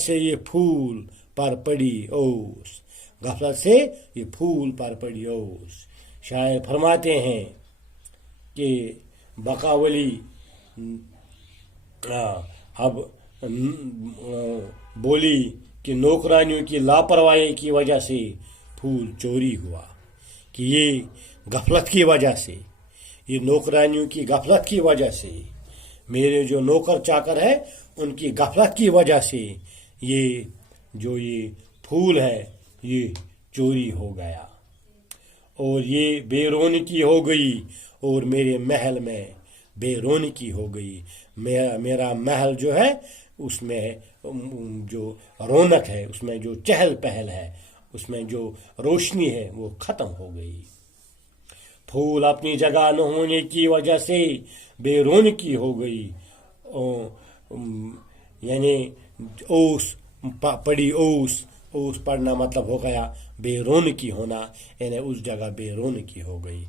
سے یہ پھول پر پڑی اوس، غفلت سے یہ پھول پر پڑی اوس۔ شاعر فرماتے ہیں کہ بقاولی اب بولی کہ نوکرانیوں کی لاپرواہی کی وجہ سے پھول چوری ہوا، کہ یہ غفلت کی وجہ سے، یہ نوکرانیوں کی غفلت کی وجہ سے، میرے جو نوکر چاکر ہے ان کی غفلت کی وجہ سے یہ پھول ہے یہ چوری ہو گیا، اور یہ بے رونقی ہو گئی، اور میرے محل میں بے رونقی ہو گئی۔ میرا محل جو ہے اس میں جو رونق ہے، اس میں جو چہل پہل ہے، اس میں جو روشنی ہے وہ ختم ہو گئی۔ پھول اپنی جگہ نہ ہونے کی وجہ سے بے رونقی ہو گئی، یعنی اوس پڑی اوس پڑھنا مطلب ہو گیا بے رونقی ہونا، یعنی اس جگہ بے رونقی ہو گئی۔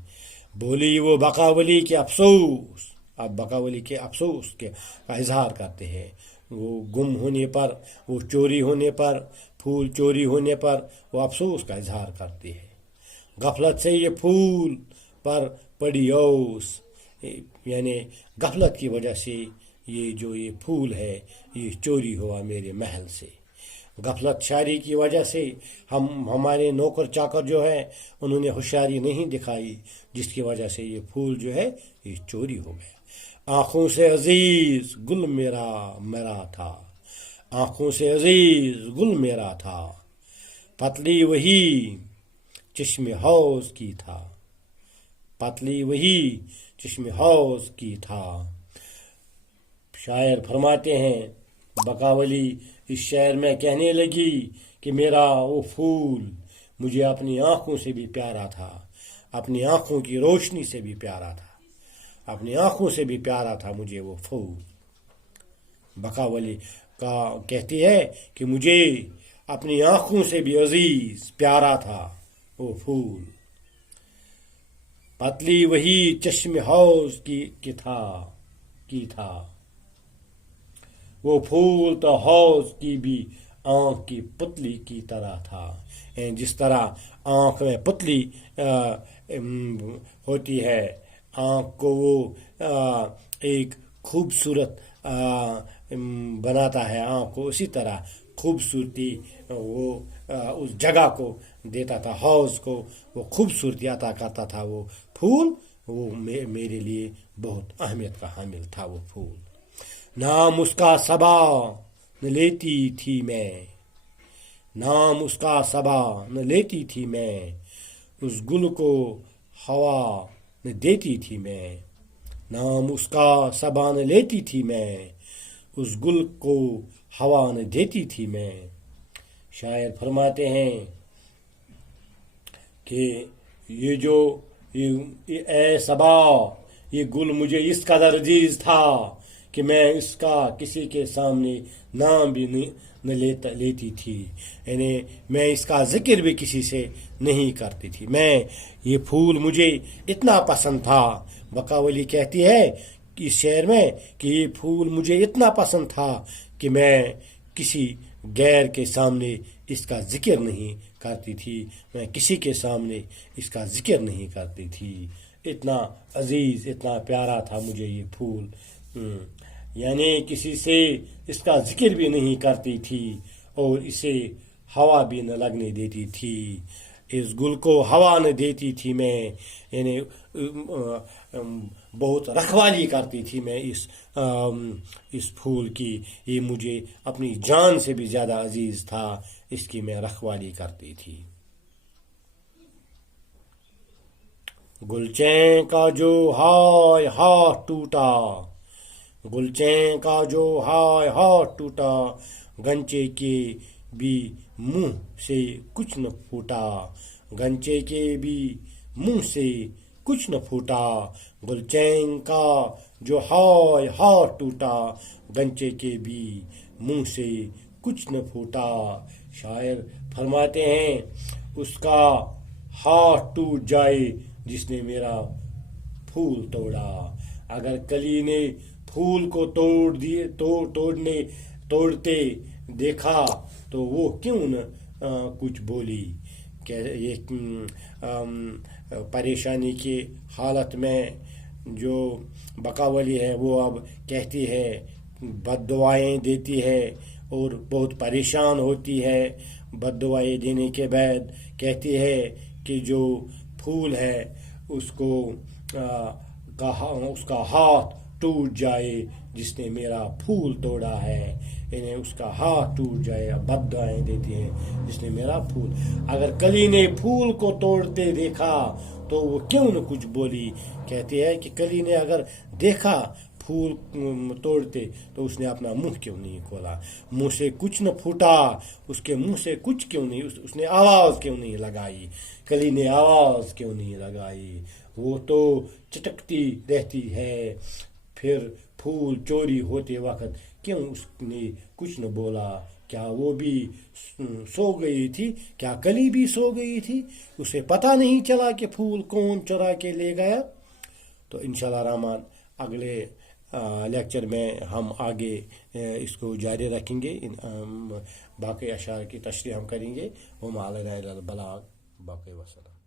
بولی وہ بقاولی کے افسوس، اب بقاولی کے افسوس کا اظہار کرتے ہیں، وہ گم ہونے پر، وہ چوری ہونے پر، پھول چوری ہونے پر وہ افسوس کا اظہار کرتے ہیں۔ غفلت سے یہ پھول پر پڑی اوس، یعنی غفلت کی وجہ سے یہ پھول ہے یہ چوری ہوا میرے محل سے۔ غفلت شاری کی وجہ سے ہمارے نوکر چاکر جو ہے انہوں نے ہوشیاری نہیں دکھائی، جس کی وجہ سے یہ پھول جو ہے یہ چوری ہو گیا۔ آنکھوں سے عزیز گل میرا تھا، آنکھوں سے عزیز گل میرا تھا، پتلی وہی چشم حوض کی تھا، پتلی وہی چشم حوض کی تھا۔ شاعر فرماتے ہیں بقاولی اس شعر میں کہنے لگی کہ میرا وہ پھول مجھے اپنی آنکھوں سے بھی پیارا تھا، اپنی آنکھوں کی روشنی سے بھی پیارا تھا، اپنی آنکھوں سے بھی پیارا تھا مجھے وہ پھول۔ بقاولی کہتی ہے کہ مجھے اپنی آنکھوں سے بھی عزیز پیارا تھا وہ پھول، پتلی وہی چشم حوض کی تھا، وہ پھول تو حوض کی بھی آنکھ کی پتلی کی طرح تھا، جس طرح آنکھ میں پتلی ہوتی ہے، آنکھ کو وہ ایک خوبصورت بناتا ہے، آنکھ کو اسی طرح خوبصورتی وہ اس جگہ کو دیتا تھا، حوض کو وہ خوبصورتی عطا کرتا تھا وہ پھول، وہ میرے لیے بہت اہمیت کا حامل تھا وہ پھول۔ نام اس کا صبا نہ لیتی تھی میں، نام اس کا صبا نہ لیتی تھی میں، اس گل کو ہوا نہ دیتی تھی میں، نام اس کا صبا نہ لیتی تھی میں، اس گل کو ہوا نہ دیتی تھی میں۔ شاعر فرماتے ہیں کہ اے صبا یہ گل مجھے اس قدر عزیز تھا کہ میں اس کا کسی کے سامنے نام بھی نہ لیتی تھی، یعنی میں اس کا ذکر بھی کسی سے نہیں کرتی تھی، یہ پھول مجھے اتنا پسند تھا۔ بقاولی کہتی ہے اس شعر میں کہ یہ پھول مجھے اتنا پسند تھا کہ میں کسی غیر کے سامنے اس کا ذکر نہیں کرتی تھی، میں کسی کے سامنے اس کا ذکر نہیں کرتی تھی، اتنا عزیز اتنا پیارا تھا مجھے یہ پھول، یعنی کسی سے اس کا ذکر بھی نہیں کرتی تھی اور اسے ہوا بھی نہ لگنے دیتی تھی، اس گل کو ہوا نہ دیتی تھی میں، یعنی بہت رکھوالی کرتی تھی میں اس پھول کی، یہ مجھے اپنی جان سے بھی زیادہ عزیز تھا، اس کی میں رکھوالی کرتی تھی۔ گلچین کا جو ہائے ہاتھ ٹوٹا، گلچین کا جو ہائے ہاتھ ٹوٹا، گنچے کے بھی منہ سے کچھ نہ پھوٹا، گنچے کے بھی منہ سے کچھ نہ پھوٹا، گلچین کا جو ہائے ہاتھ ٹوٹا، گنچے کے بھی منہ سے کچھ نہ پھوٹا۔ شاعر فرماتے ہیں اس کا ہاتھ ٹوٹ جائے جس نے میرا پھول توڑا، اگر کلی نے پھول کو توڑتے دیکھا تو وہ کیوں نہ کچھ بولی. کہ یہ پریشانی کی حالت میں جو بقاولی ہے وہ اب کہتی ہے، بد دعائیں دیتی ہے اور بہت پریشان ہوتی ہے. بد دعائیں دینے کے بعد کہتی ہے کہ جو پھول ہے اس کا ہاتھ ٹوٹ جائے جس نے میرا پھول توڑا ہے، یعنی اس کا ہاتھ ٹوٹ جائے. بد دعائیں دیتی ہے جس نے میرا پھول. اگر کلی نے پھول کو توڑتے دیکھا تو وہ کیوں نہ کچھ بولی. کہتی ہے کہ کلی نے اگر دیکھا پھول توڑتے تو اس نے اپنا منہ کیوں نہیں کھولا، منہ سے کچھ نہ پھوٹا، اس کے منہ سے کچھ کیوں نہیں، اس نے آواز کیوں نہیں لگائی، کلی نے آواز کیوں نہیں لگائی. وہ تو چٹکتی رہتی ہے. پھر پھول چوری ہوتے وقت کیوں اس نے کچھ نہ بولا. کیا وہ بھی سو گئی تھی؟ کیا کلی بھی سو گئی تھی؟ اسے پتہ نہیں چلا کہ پھول کون چرا کے لے گیا؟ تو انشاءاللہ رحمان اگلے لیکچر میں ہم آگے اس کو جاری رکھیں گے. باقی اشعار کی تشریح ہم کریں گے. وما علینا الا البلاغ. باقی وسلام.